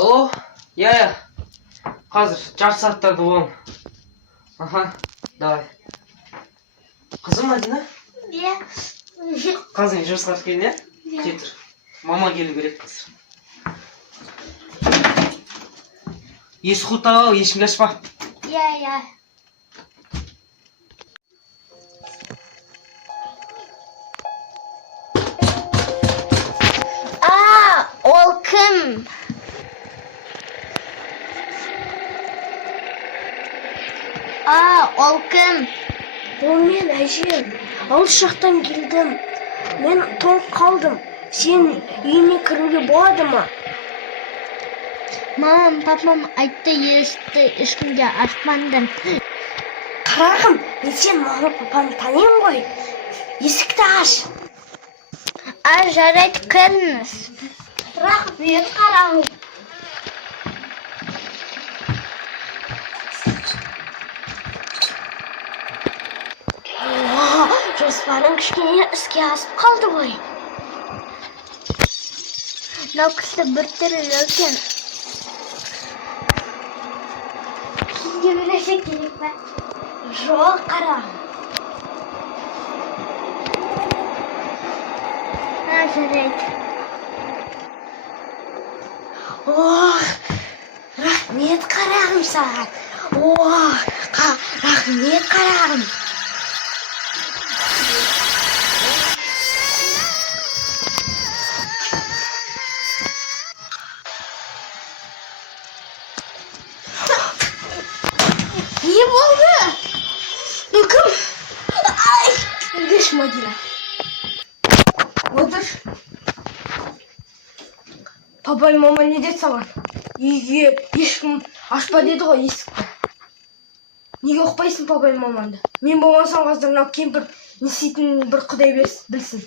Алло? Я. Қазір жарты сағаттарда боламын. Аха, давай. Қызым Мадина? Иә. Қазір жұмысқа келдің, иә? Жетір. Мама келу керек қазір. Есі құлтау, ешкімге ашпа. Иә. Ол кім? Ол кім? Ол мен әжем. Алыс жақтан келдім. Мен тоңып қалдым. Сен үйіне кіруге болады ма? Мамам, папам айтты, есікті ешкімге ашпаңдар. Қарағым, мен сен мама папаны танимын ғой. Есікті аш. Жарайды, кіріңіз. Рахмет, қарағым. Жоспарың кішкене іске асып қалды ғой. Мынау кісі бір түрі екен. Сізге бересе керек пе? Жоқ, қарағым. Жарайды. Рахмет, қарағым саған. Рахмет, қарағым. Не болды? Кім? Еш, Мадина. Отыр. Папай, мама не деді саған? Үйге ешкім ашпа деді ғой есікті. Неге ұқпайсың папай маманды? Мен болмасам қазір мынау кемпір не істейтінін бір құдай білсін.